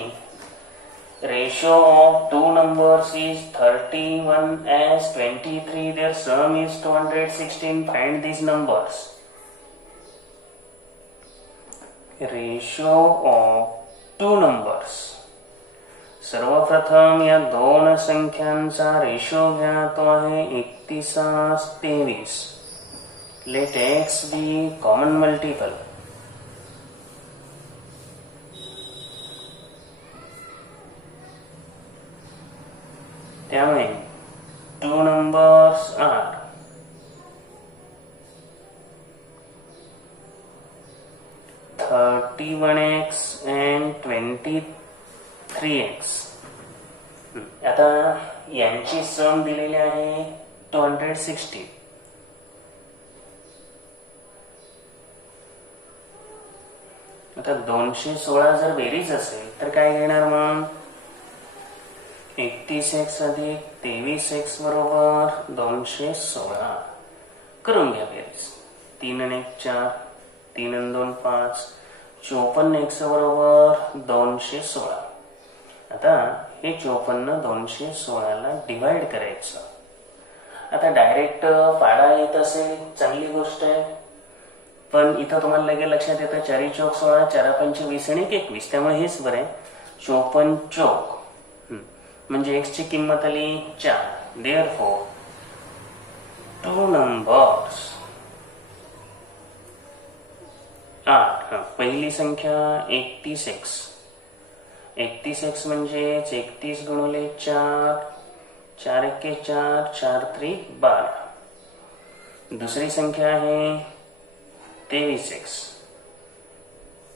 ratio of two numbers is 31 as 23. Their sum is 216. Find these numbers. Ratio of two numbers. सर्वप्रथम या दोन संख्यांचा रेशो घ्या, तो आहे 31:23. Let x be common multiple. त्यामुळे two numbers are 31x and 23x. आता यांची सम दिलेली आहे 260. आता 216 जर बेरीज असेल तर काय घेणार मग? 31x अधिक 23x बरोबर 216. करून घ्या बेरीज. 3 आणि 1 4, 3 आणि 2 5, 54x बरोबर 216. आता हे 54 216 ला डिवाइड करायचं. आता डायरेक्ट पाडा येत असेल चांगली गोष्ट आहे, पण इथं तुम्हाला लगेच लक्षात येतं 4 चौक 16, 4 पंच 20 आणि 1 21. त्यामुळे हेच बरं आहे. 54 चौक म्हणजे x ची किंमत आली 4. Therefore 2 numbers 8. पहिली संख्या 31x. 31x म्हणजे 31 गुणिले 4, 4 1 4, 4 3 12. दुसरी संख्या आहे 23x.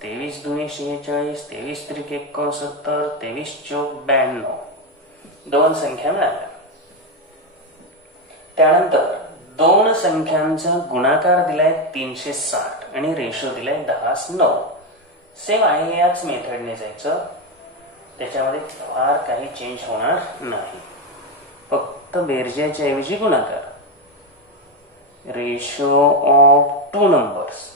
23 दुनी 46, 23 त्रिक 69, 23 चौक 92. 2 संख्या मिळाल्या. त्यानंतर 2 संख्यांचा गुणाकार दिलाय 360 आणि रेशो दिलाय 10:9. सेम आहे, याच मेथडने जायचं. त्याच्यामध्ये फार काही चेंज होणार नाही, फक्त बेरजेच्या ऐवजी गुणाकार. Ratio of 2 numbers.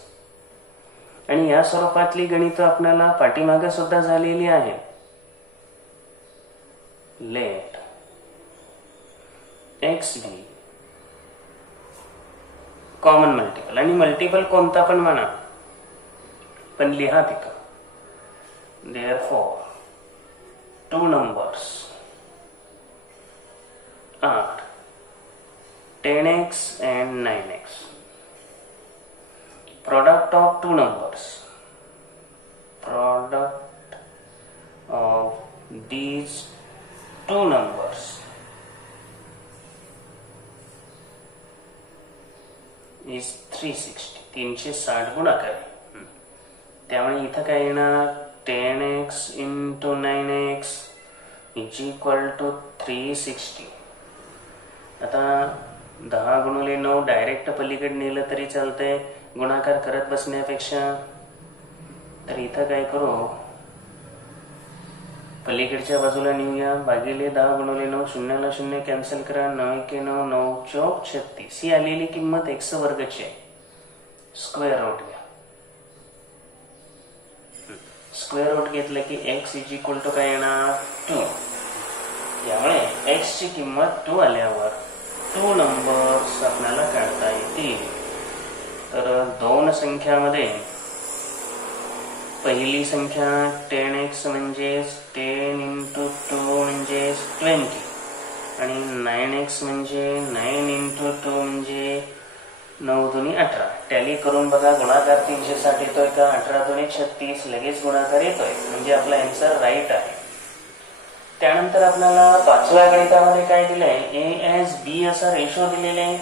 आणि या स्वरूपातली गणित आपल्याला पाठीमागे सुद्धा झालेली आहे. Late X be common multiple, आणि मल्टिपल कोणता पण म्हणा, पण लिहा तिथं. Therefore 2 numbers are 10x and 9x. Product of 2 numbers. Product of these 2 numbers is 360. 360 गुणाकार. त्यामुळे इथं काय येणार? 10x into 9x is equal to 360. आता 10 गुणिले 9 डायरेक्ट पलीकडे नेलं तरी चालतंय गुणाकार करत बसण्यापेक्षा. तर इथं काय करू, पलीकडच्या बाजूला नेऊया. भागिले 10 गुणिले 9, 0 ला 0 कॅन्सल करा. 9 1 9, 9 चौक 36. ही आलेली किंमत x वर्गची आहे. स्क्वेअर रूट घ्या. स्क्वेअर रूट घेतलं की x इज इक्वल टू काय येणार? 2. त्यामुळे x ची किंमत 2 आल्यावर 2 नंबर्स आपल्याला काढता येतील. तर 2 संख्यामध्ये पहिली संख्या 10x म्हणजे 10 into 2 म्हणजे 20, आणि 9x म्हणजे 9 into 2 म्हणजे 9 दुनी 18. टॅली करून बघा, गुणाकार 360 येतोय का? 18 दुनी 36. लगेच गुणाकार येतोय, म्हणजे आपला आन्सर राईट आहे. त्यानंतर आपल्याला 5व्या गणितामध्ये काय दिलंय? a as b असा रेशो दिलेला आहे,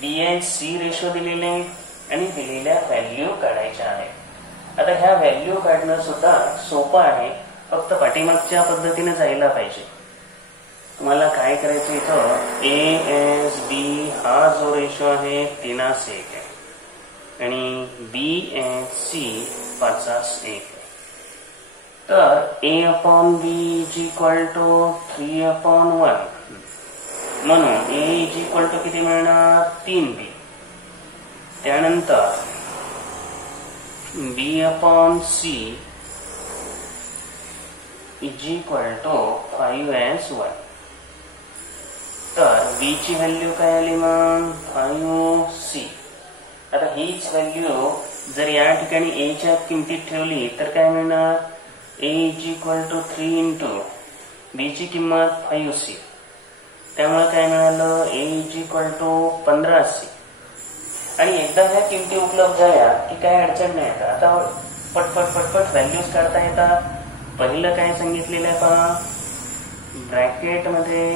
b as c रेशो दिलेले आहे, आणि दिलेल्या व्हॅल्यू काढायच्या आहेत. आता ह्या व्हॅल्यू काढणं सुद्धा सोपं आहे, फक्त पाठीमागच्या पद्धतीने जायला पाहिजे. तुम्हाला काय करायचं, इथं a as b हा जो रेशो आहे 3:1 आहे, आणि b as c 5:1 आहे. तर a/b इज इक्वल टू 3/1. म्हणून a इज इक्वल टू किती मिळणार? 3b. त्यानंतर b/c इज इक्वल टू 5/1. तर b ची व्हॅल्यू काय आली मग? 5c. आता हीच व्हॅल्यू जर या ठिकाणी a च्या किमतीत ठेवली तर काय मिळणार? a is equal to 3 into b ची किंमत 5c. त्यामुळे काय मिळालं? a is equal to 15c. आणि एकदा ह्या किमती उपलब्ध झाल्या की काय अडचण नाही. आता पटपट पटपट व्हॅल्यूज काढता येतात. पहिलं काय सांगितलेलं आहे पहा, ब्रॅकेट मध्ये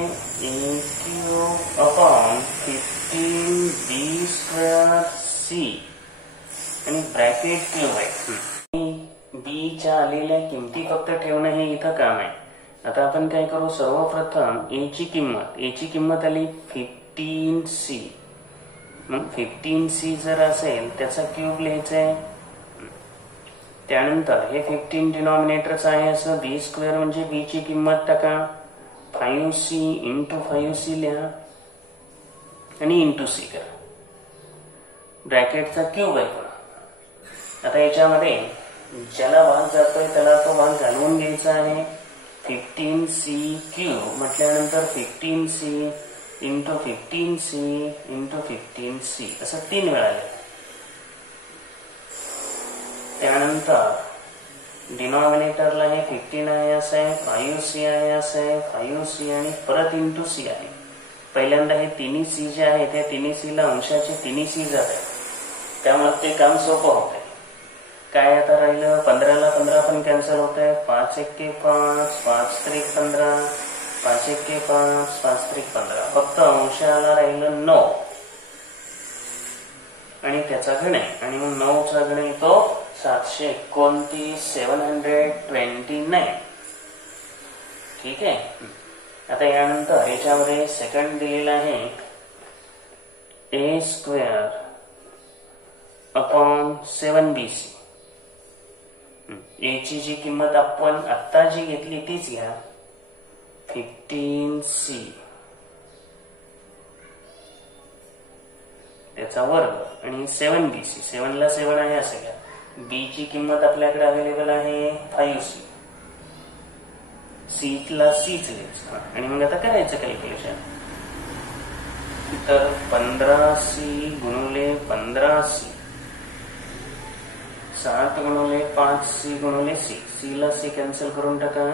a/15b²c आणि ब्रॅकेट क्यूब आहे. बी च्या आलेल्या किमती फक्त ठेवणं हे इथं काम आहे. आता आपण काय करू, सर्वप्रथम ए ची किंमत आली 15c. मग 15c जर असेल त्याचा क्यूब लिहायचा आहे. त्यानंतर हे 15 डिनॉमिनेटरच आहे असं बी स्क्वेअर म्हणजे बी ची किंमत टाका. 5c इंटू 5c लिहा आणि इंटू सी करा. ब्रॅकेटचा क्यूब आहे. आता याच्यामध्ये ज्याला भाग जातोय त्याला तो भाग घालवून घ्यायचा आहे. 15c क्यूब म्हटल्यानंतर 15c into 15c into 15c असं 3 वेळा आले. त्यानंतर डिनॉमिनेटरला हे 15 आहे असं आहे, 5c आहे असं आहे, 5c आणि परत इंटू सी आहे. पहिल्यांदा हे तिन्ही सी जे आहे त्या तिन्ही सी ला अंशाचे तिन्ही सी जात आहे, त्यामुळे ते काम सोपं होत आहे. काय आता राहिलं, 15 ला 15 पण कॅन्सल होत आहे. 5 1 5, 5 3 15, 5 1 5, 5 3 15. फक्त अंशाला राहिलं 9 आणि त्याचा घन आहे. आणि मग 9 चा घन येतो 729, 729. ठीक आहे. आता यानंतर याच्यामध्ये सेकंड दिलेला आहे ए स्क्वेअर अपॉन 7bc. ए ची जी किंमत आपण आत्ता जी घेतली तीच घ्या, 15c त्याचा वर्ग आणि 7bc. 7 ला 7 आहे असं घ्या. बी ची किंमत आपल्याकडे अवेलेबल आहे 5c. सी ला सीच घ्यायचं आणि मग आता करायचं कॅल्क्युलेशन. तर 15c गुणुले 15c, 7 गुणुले 5c गुणुले सी. सी ला सी कॅन्सल करून टाका.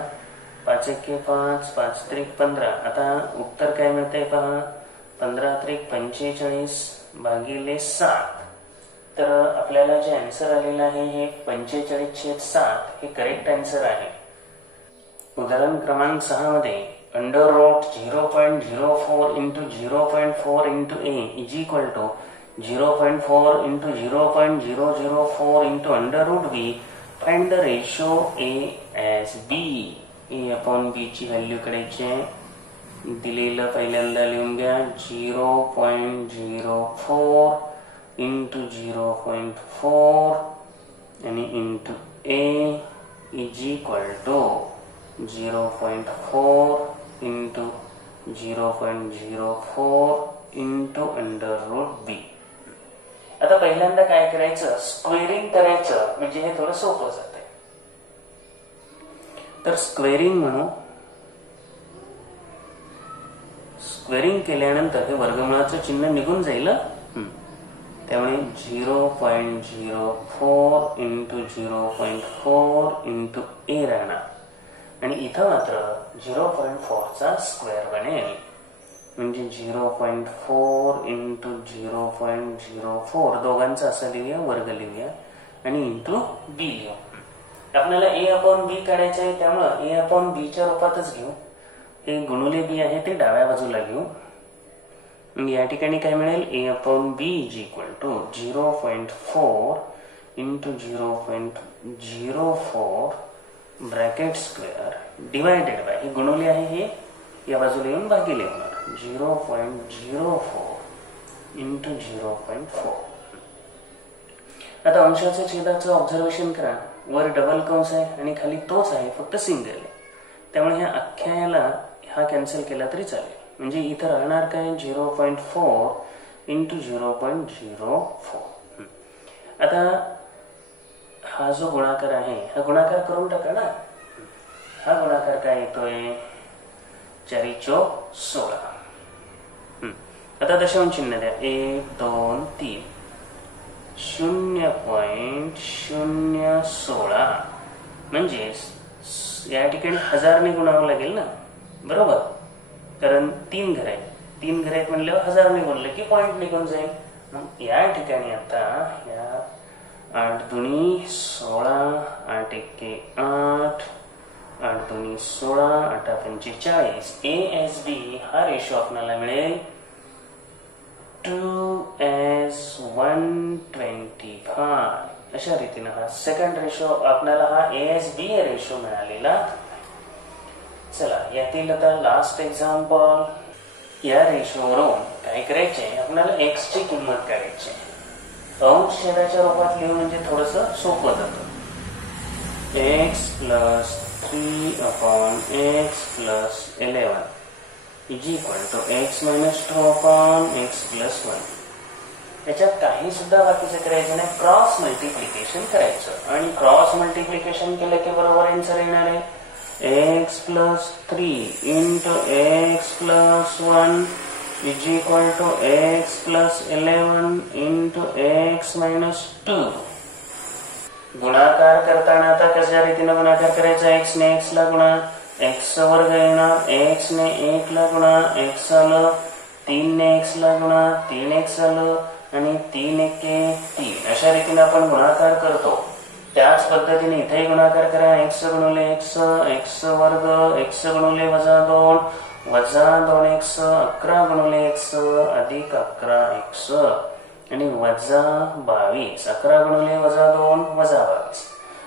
5 1 5, 5 3 15. आता उत्तर काय मिळतंय पहा, 15 3 45 भागिले 7. तर आपल्याला जे आन्सर आलेलं आहे हे 45/7 हे करेक्ट आन्सर आहे. उदाहरण क्रमांक 6 मध्ये under root 0.04 into 0.4 into A is equal to 0.4 into 0.004 into under root B. Find the ratio A as B. A upon B ची व्हॅल्यू काढायची आहे. दिलेलं पहिल्यांदा लिहून घ्या, 0.04 इंटू 0.4 आणि into A is equal to 0.4 into 0.04 into under root B. आता पहिल्यांदा काय करायचं, स्क्वेअरिंग करायचं, म्हणजे हे थोडं सोपं जातंय. तर स्क्वेअरिंग म्हणू. स्क्वेअरिंग केल्यानंतर हे वर्गमुळाचं चिन्ह निघून जाईल. त्यामुळे 0.04 इंटू 0.4 इंटू ए राहणार आणि इथं मात्र 0.4 चा स्क्वेअर बनेल. म्हणजे 0.4 इंटू 0.04 दोघांचा असं लिहूया, वर्ग लिहूया आणि इंटू बी लिहू. आपल्याला ए अपॉन बी काढायचं आहे, त्यामुळं ए अपॉन बी च्या रूपातच घेऊ. हे गुणुले बी आहे ते डाव्या बाजूला घेऊ. या ठिकाणी काय मिळेल, A upon B is equal to 0.4 into 0.04 bracket square divided by, हे गुणुले आहे हे या बाजूला येऊन भागिले होणार, 0.04 इंटू 0.4. आता अंशाचं छेदाचं ऑब्झर्वेशन करा. वर डबल कंस आहे आणि खाली तोच आहे, फक्त सिंगल आहे. त्यामुळे ह्या अख्ख्या याला हा कॅन्सल केला तरी चालेल. म्हणजे इथं राहणार काय, 0.4 इंटू 0.04. आता हा जो गुणाकार आहे हा गुणाकार करून टाका ना. हा गुणाकार काय येतोय, 4 चौक 16. आता दशांश चिन्ह द्या, 1 2 3, 0.016 म्हणजे या ठिकाणी 1000 ने गुणावं लागेल ना, बरोबर. कारण 3 घर आहेत, 3 घर आहेत म्हणल्यावर 1000 ने गुणलं की पॉइंट निघून जाईल. मग या ठिकाणी आता या 8 दुनी 16, 8 एके 8, 8 दुनी 16, 8 पंचे 40. ASB हा रेशो आपल्याला मिळेल 2:125. अशा रीतीने हा सेकंड रेशो आपल्याला हा ASB रेशो मिळालेला. चला यातील आता लास्ट एक्झाम्पल. या रेशोवरून काय करायचे, आपल्याला एक्स ची किंमत काढायची. अंश छेदाच्या रूपात लिहून म्हणजे थोडस सोपं जातं. x plus 3 upon x plus 11 is equal to x minus 2 upon x plus 1. याच्यात काही सुद्धा बाकीचं करायचं नाही, क्रॉस मल्टिप्लिकेशन करायचं. आणि क्रॉस मल्टिप्लिकेशन केलं की बरोबर आन्सर येणार आहे x plus 3 into x plus 1 is equal to x plus 11 into x minus 2. गुणाकार करताना आता कशा रीतीने गुणाकार करायचा, x ने x ला गुणा, x वर्ग येणार, x ने 1 ला गुणा, x आलं, 3 ने x ला गुणा, 3x आलं, आणि 3 एके 3. अशा रीतीने आपण गुणाकार करतो. त्याच पद्धतीने इथेही गुणाकार करा. x गुणिले x, x वर्ग, x गुणिले वजा 2, वजा 2x, 11 गुणिले x अधिक 11x आणि वजा 22. 11 गुणिले वजा 2 वजा 22.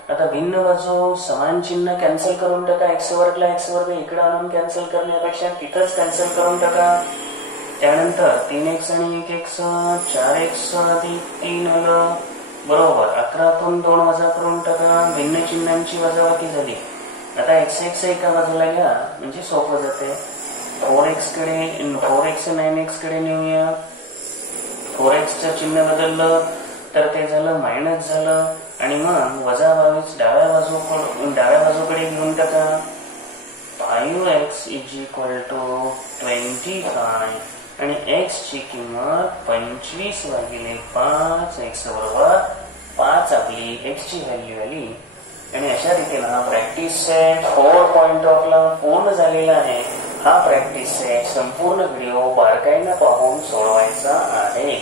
आता भिन्न बाजू समान चिन्ह कॅन्सल करून टाका. x वर्गला x वर्ग इकडे आणून कॅन्सल करण्यापेक्षा तिथंच कॅन्सल करून टाका. त्यानंतर 3x आणि 1x, 4x अधिक 3 आलं, बरोबर 11तून 2 वजा करून टाका. भिन्न चिन्हांची वजाबाकी झाली. आता x एका बाजूला घ्या म्हणजे सोपं जाते. 4x कडे 4x 9x कडे नेऊया. 4xचं चिन्ह बदललं तर ते झालं मायनस झालं, आणि मग वजा 22 डाव्या बाजूकडे घेऊन टाका. 5x is equal to 25 आणि x ची किंमत 25 भागिले 5, x बरोबर 5 आपली x ची व्हॅल्यू आली. आणि अशा रीतीने हा प्रॅक्टिस सेट 4 पॉइंट ऑफला पूर्ण झालेला आहे. हा प्रॅक्टिस सेट संपूर्ण व्हिडिओ बारकाईने पाहून सोडवायचा आहे.